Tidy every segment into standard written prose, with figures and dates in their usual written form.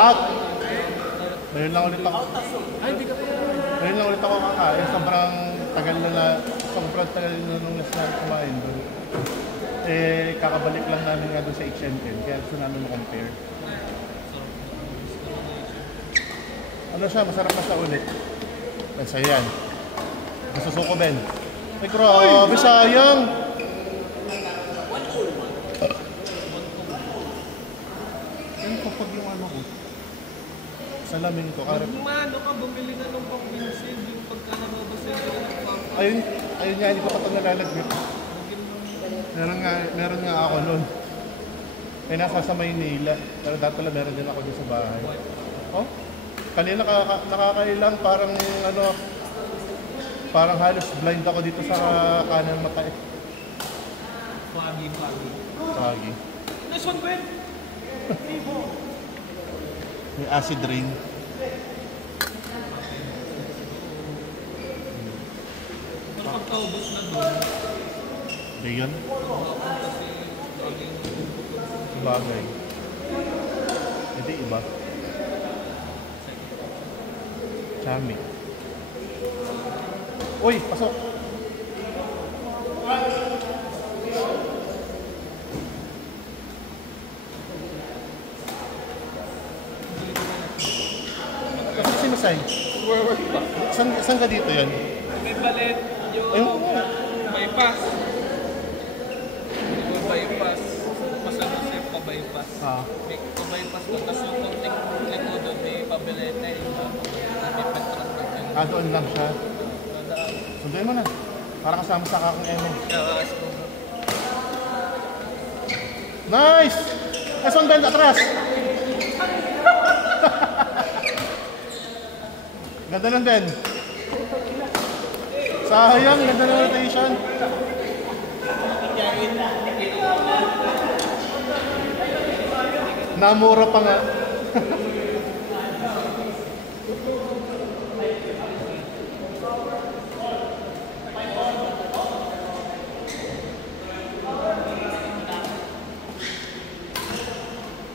Out! Ngayon lang ulit ako. Ngayon lang ulit ako kakain. Sobrang tagal na nung last na kumain doon. Eh, kakabalik lang namin nga doon sa HMN. Kaya gusto namin ma-compare. Ano siya? Masarap na siya ulit. Basta yan. Masusuko, Ben. Ay, grabe, sayang! Yan kapag yung ano ko. Salamin ko. Ano ka, bumili na ng pang-winsin. Yung pagka nababasa yung pang... Ayun nga, hindi ko pa ito nalalagyan. Meron nga ako nun. Ay nasa sa Maynila. Pero dati pala meron din ako dun sa bahay. Oh? Kanina nakakailang parang halos blind ako dito sa kanan mata eh. Foggy. Nice one, Ben! May acid rain. Pero pagkaubos na doon, Di yun? Bagay. Hindi iba. Chami. Uy! Pasok! Kasi sinasay? Saan ka dito yan? may balet yung bypass. Yung bypass. Masano siya pa-bypass. May pa-bypass doon. Tapos yung konting liko doon, may pabilete. Doon lang siya. Sunduin mo na. Para kasama sa kakong emo. Nice! Eson Ben, atras! Ganda lang din. Sayang, ganda ng rotation. Namura pa nga.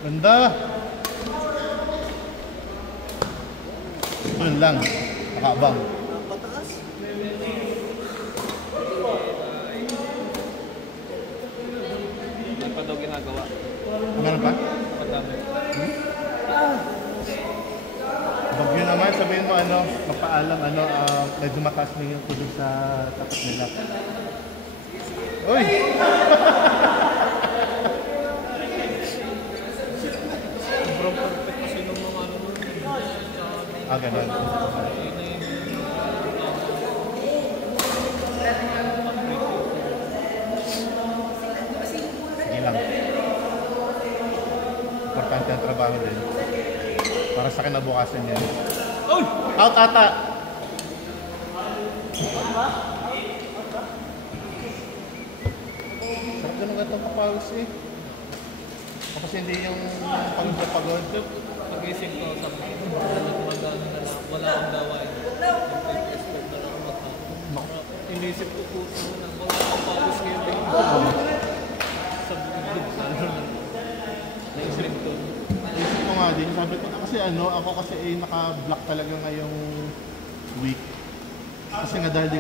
Ganda. Doon lang. Nakabang. Pataas. Hindi pa daw ginagawa. Meron pa? Madami. Bagyo naman, sabihin mo mapaalam, medyo mataas na yung tulog sa tapat nila. Uy! Sobrang perfect kasi nung mga Ganun. Sige lang. Importante ang trabaho din. Para sa kinabukasan yan. Out ata! Sarap ganun gatong kapawis eh. Kasi hindi yung pagod. Pag-isip ko sa wala akong dawain. Inisip ko po na wala akong pawis ngayon din. Sa bugod. Naisip ko. Naisip ko nga din. Sabi ko kasi ako kasi naka-block talaga ngayong week. Kasi nga dahil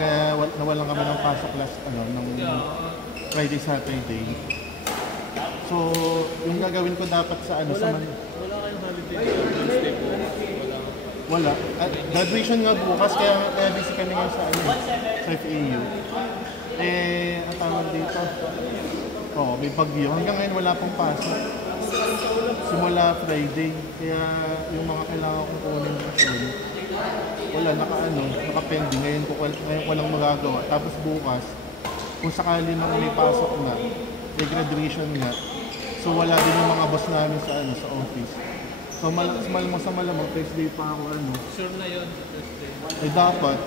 nawalan kami ng pasok last ng Friday, Saturday. So, yung gagawin ko dapat sa Wala kayong holiday Wednesday po. Wala. Graduation nga bukas, kaya busy kami nga sa FAU. Ang tawag dito. May bagyo. Hanggang ngayon wala pong pasok. Simula Friday. Kaya yung mga kailangan kong kunin wala, naka-pending. Ngayon walang magagawa. Tapos bukas, kung sakali nang may pasok na, may graduation nga. So wala din yung mga boss namin sa office. So malamang Thursday pa ako Sure na yun sa Thursday. Dapat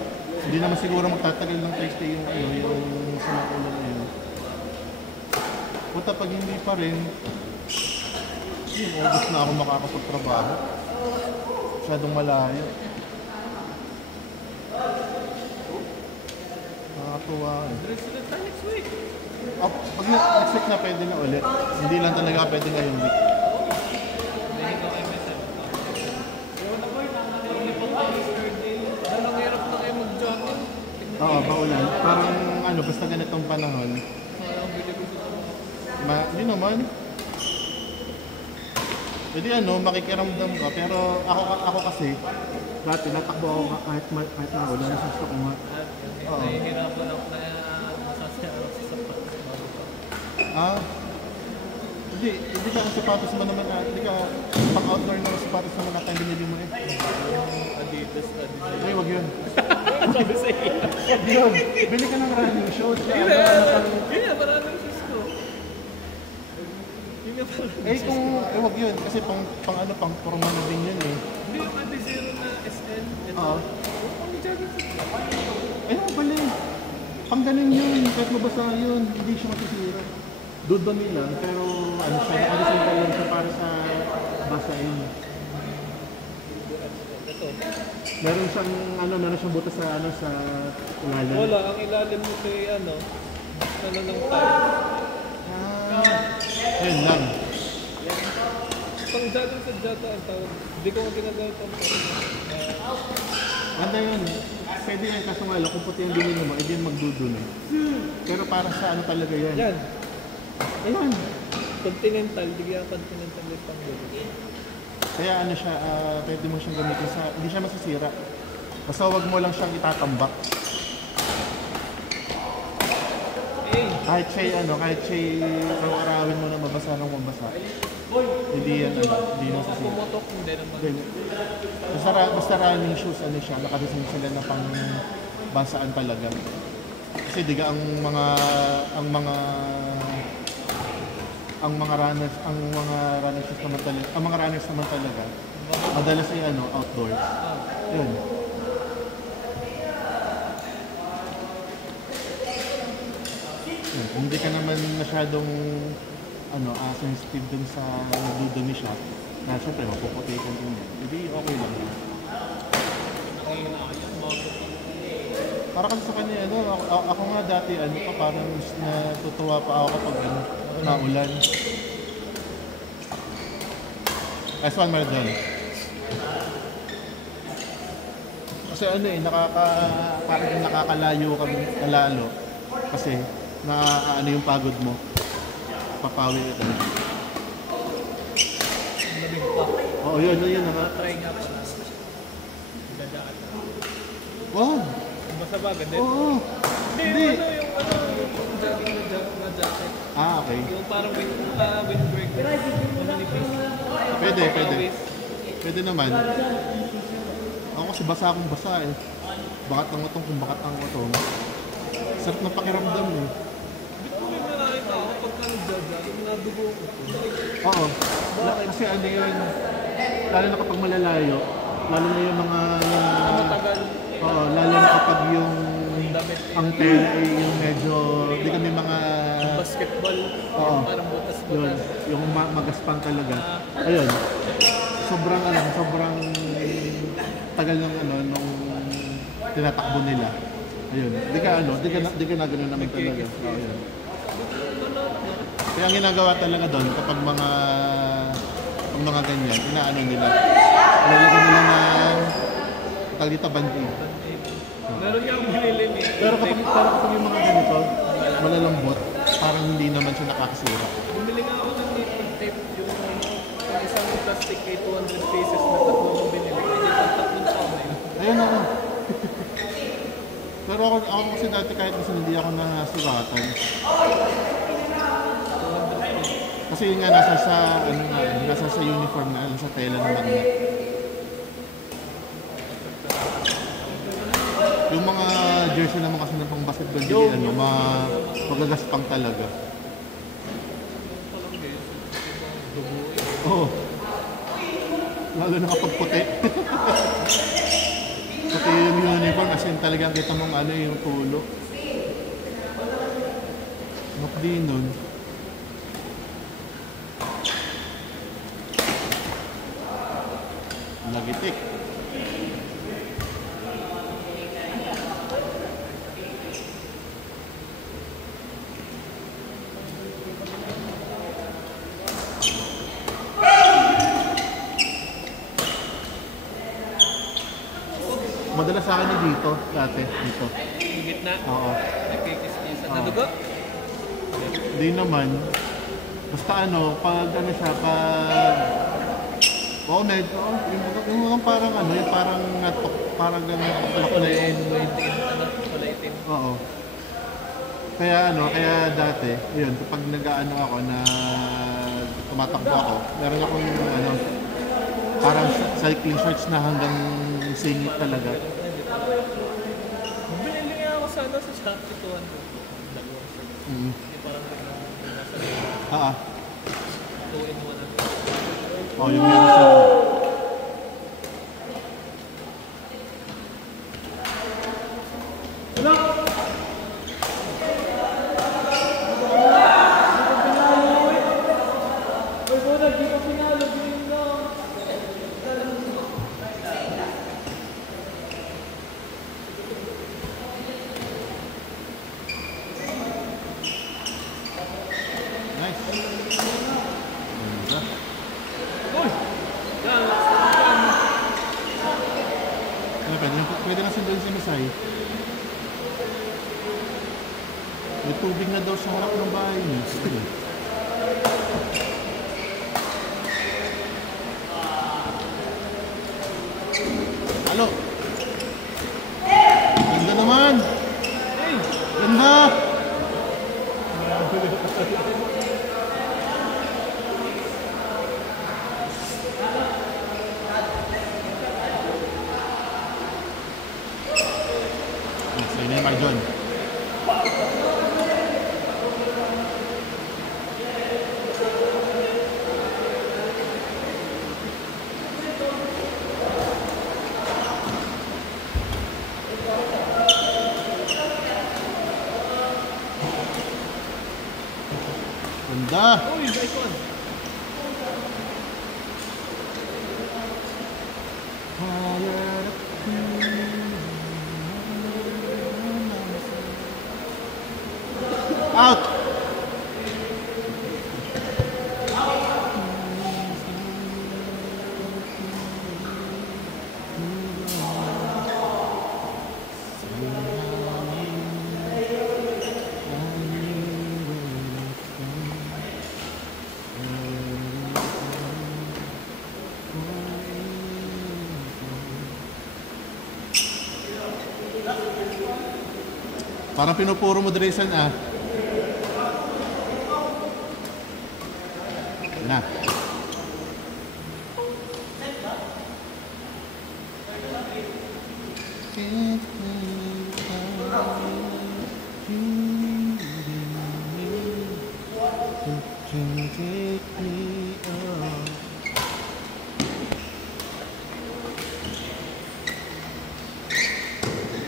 hindi naman siguro magtatagal ng Thursday yung sa makulang na yun. Puta pag hindi pa rin, yung August na ako makakapagtrabaho. Masyadong malayo. natutuwa ako eh. Dress na tayo next week. Oh, pag next week na pwede na ulit. Hindi lang talaga pwede ngayong week. Hindi ko kayo may sabi. Hindi pa tayo Thursday. Ang hirap na kayo mag-jogging. Oo, paulan. Parang ano, basta ganitong panahon. Parang bili-bili ko. Hindi naman. Hindi ano, makikiramdam ka. Pero ako kasi, dati natakbo ako kahit naulan. Nasusto ko nga. Oo. Nahihirapan ako na masasarap sa sapatos bago pa. Ah? Hindi ka ang sapatos mo naman. Hindi ka pang-outdoor na sapatos naman natin binili mo eh. Adidas. Ay, wag yun. Sabi sa iyo. Yun, bili ka ng running shoes. Yun na, maraming shoes ko. Yun na pala. Kung, wag yun. Kasi pang forma na din yun eh. Hindi yung anti-zero na SN. Oo. Ang jogging shoes ko. Ayun, bali. Pang ganun yun. Kahit mabasa yun, hindi siya masisira. Dudumi lang, pero ano siya, nakadesign lang siya para sa basain. Ito. Meron siyang butas sa ilalim. Wala, ang ilalim mo kay ano lang tayo. Ayun lang. Pang jogging sa jata ang tawag. Hindi ko ginagamit ang Ganda yun. Pwede yan, kaso nga lang, kung puti ang binili mo, hindi yan magdudumi. Pero para sa ano talaga yan? Yan. Ayun. Continental, bigyan continental yung pang-gulo. Kaya ano siya, pwede mo siyang gamitin sa, hindi siya masisira. Basta wag mo lang siyang itatambak. Kahit siya araw-arawin mo na mabasa ng mabasa. Hindi yan, hindi masisira. Pumutok, hindi naman. Basta running shoes, siya, nakadesign sila na pang basaan talaga. Kasi diga ang mga running shoes naman talaga, ang mga runners naman talaga, madalas ay outdoors. Yun. Hindi ka naman masyadong sensitive dun sa nagdudumi siya. Na syempre, mapuputikan din yan. Hindi, okay lang yun. Para kasi sa kanya, ako nga dati, parang natutuwa pa ako kapag naulan. S1 Maradona. Kasi parang nakakalayo kami lalo. Kasi, yung pagod mo. Papawi ito. Labing pa. Oo, yun. Try nga pa. Dadaan. Wow! Basta ba, ganda? Oo! Hindi. Yung jogging na jacket. Ah, okay. Yung parang windbreaker. Manipis. Pwede. Pwede naman. Ako kasi basa akong basa eh. Bakat ng utong kung bakat ng utong. Sarap na pakiramdam eh. Hindi ko may nakita ako pagka nagjajogging, nadugo ko ito. Oo. Kasi yun, lalo na kapag malalayo, lalo na yung mga... Matagal. Oo, lalo na kapag yung Damit. ang tail ay yung medyo, hindi kami mga... Basketball. Oo. Parang Yun, butas-butas. yung magaspang talaga. Ayun, sobrang tagal ng nung tinatakbo nila. Ayun, di ka na ganun naman talaga. Oo, yun. Kaya ang ginagawa talaga doon kapag mga ganyan, inaano nila. Nilalagyan nila ng tawag dito bandi. Meron yung bililim eh. Pero kapag yung mga ganito, malalambot, parang hindi naman siya nakakasira. Bumili nga ako ng tape, yung isang plastic kay 200 pieces na tatlong binili. Hindi pang tatlong taon na yun. Ayun ako. Pero ako kasi dati kahit kasi hindi ako nasuratan. Kasi yun nga nasa sa uniform na, nasa tela naman na. Yung mga jersey naman kasi na pang basketball hindi magagaspang talaga. Oo. Lalo na kapag puti. Puti yung uniform kasi talagang kita mong yung tulo. Makdi nun. Nagitik. Madalas sa akin dito, dati, dito. Yung gitna. Oo. Nagkikis-kisan. Oo. Nadugo? Hindi naman. Basta ano, pag ano siya, pag... Oo, medyo, yung parang ano, yung parang natok, parang gano'n, kulay. Kulay-itim. Oo. Kaya ano, kaya dati, yun, kapag nag-ano ako na tumatakbo ako, meron akong ano, parang cycling shorts na hanggang singit talaga. Binili nga ako sana sa Shopee 200. Dalawang shirt. Hindi parang nasa Ah, 2-in-1. oh, yung meron sa... Nice. Ganda. Uy! Yan! Ano, pwede na sundin si Misay. May tubig na daw sa harap ng bahay niya. Sige. Halo! Ganda naman! Hey! Ganda! Sa'yo na yung Mark John. Ganda! Uy! Nice one! Out! Parang pinupuro mo Drayson ah. Na.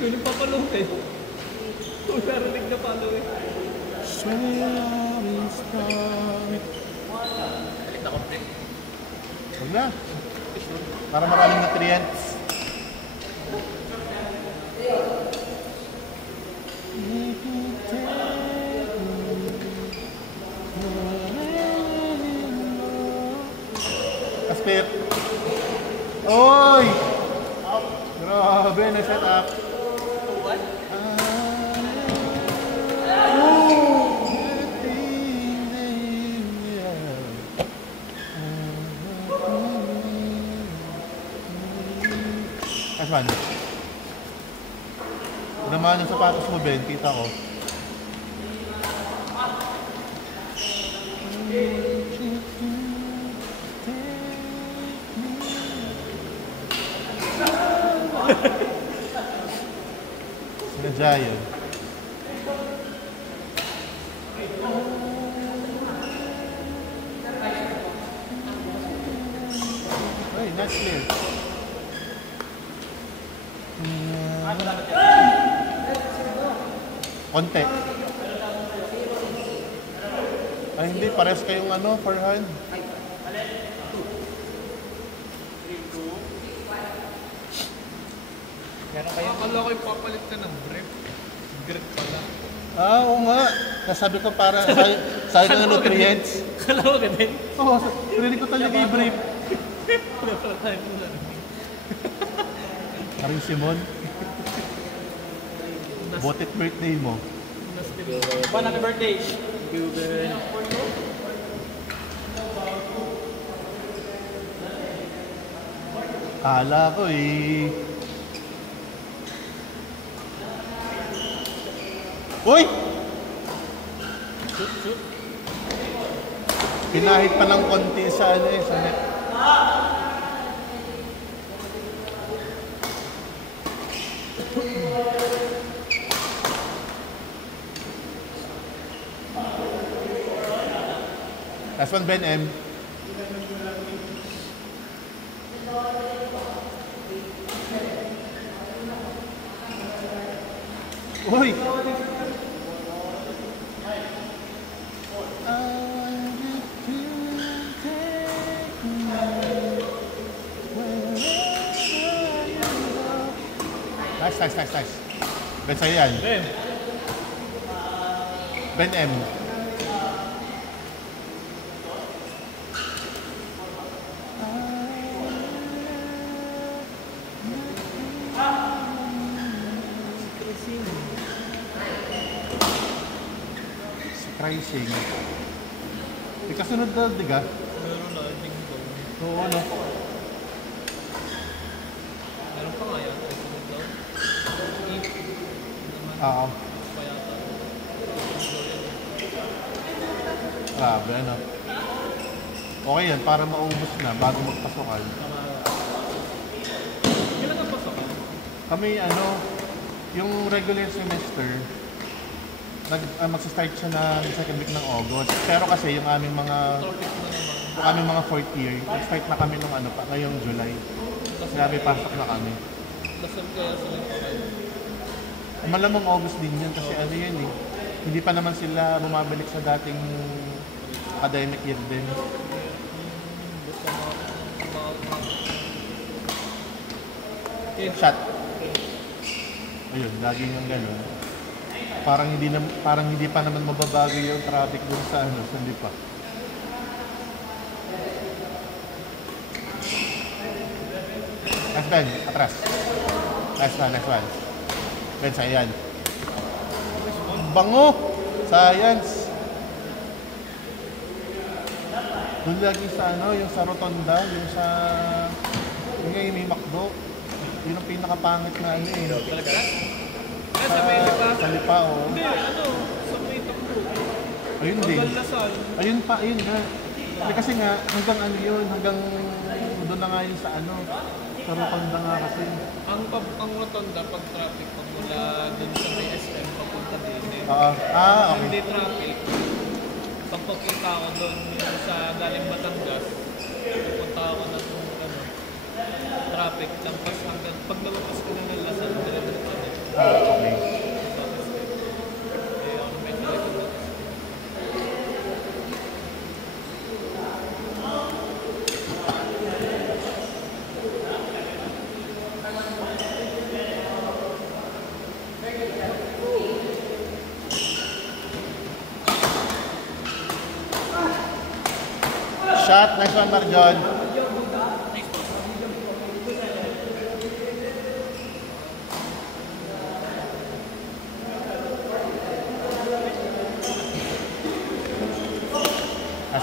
Yun yung papalong eh. Kung narinig na palo eh. Huwag na. Para maraming nutrients. Aspir. Oy! Grabe, na-set up. Aswan. Naman yung sapatos mo, Ben, kita ko. Sinadya yun. Ay, nice clear. Konti. Ay, hindi. Pares kayong ano, forehand. Meron kayo? Akala ko yung papalit ka ng grip. Grip pala. Ah, oo nga. Nasabi ko para sa ng nutrients. Kala ko ganun. Oo, hindi ko talaga i-brief. Wala pala tayo mula. Paring Simon. Botet birthday mo. Bon, happy birthday! Thank you, Ben. Kala ko eh. Uy! Shoot, shoot. Pinahit pa ng konti sa ano eh, sa net. Last one, Ben M. Uy! Nice. Ben, sa'yo yan. Ben. Ben M. Pricing. Di kasunod daw, di ka? Meron na, ding dong. Oo, ano? Meron pa nga yan. Ay, sunod daw. Eat. Naman. Oo. Pa yata. Grabe, ano? Okay yan, para maubos na bago magpasokan. Kailan ka pasok ka? Kami, ano, yung regular semester, magsa-start siya ng second week ng August. Pero kasi yung aming mga Topic na naman. yung aming mga fourth year, nag-start na kami nung ano pa, ngayong July. Grabe, pasok na kami. Lasal kaya sila pa kayo. Malamang August din yun kasi ano yun eh. Hindi pa naman sila bumabalik sa dating academic year din. Shot. Ayun, laging yung gano'n. Parang hindi pa naman mababago yung traffic dun sa ano, sa Lipa. Next Ben, atras. Next one. Ben, sayan. Bango! Science! Doon lagi sa ano, yung sa Rotonda, yung sa... Yung nga yung may McDo. Yun ang pinakapangit na ano eh. Talaga? Sa may lipa? Sa Lipa, oo. Hindi, ano, sa may takbo. Ayun din. Hanggang Lasal. Ayun nga. Kasi nga, hanggang ano yun, hanggang doon na nga yun sa ano. Sa Rotonda nga kasi. Ang rotonda pag traffic pag mula dun sa may SM papunta din eh. Okay. Hindi traffic. Pag pagkita ako dun yung sa galing Batangas, pupunta ako ng ano, traffic. Tapos hanggang pag lumabas ko na ng Lasal, dire-diretso na. Okay. Tapos ako medyo ito na. Shot, next one, Marjon.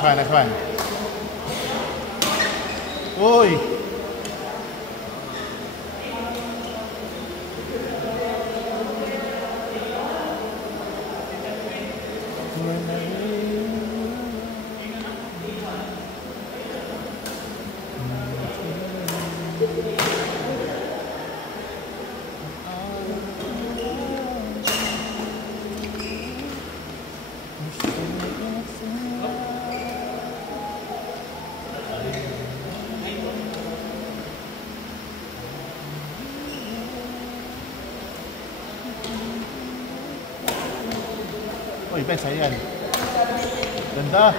Next one. Uy! Uy, Ben, sa'yo yan. Ganda.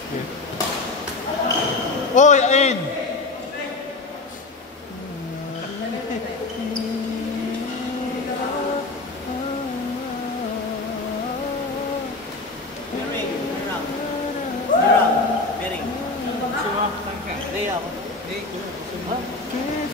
basket. Oy, ayun! Bering. Sumak, tangka. Hindi ako.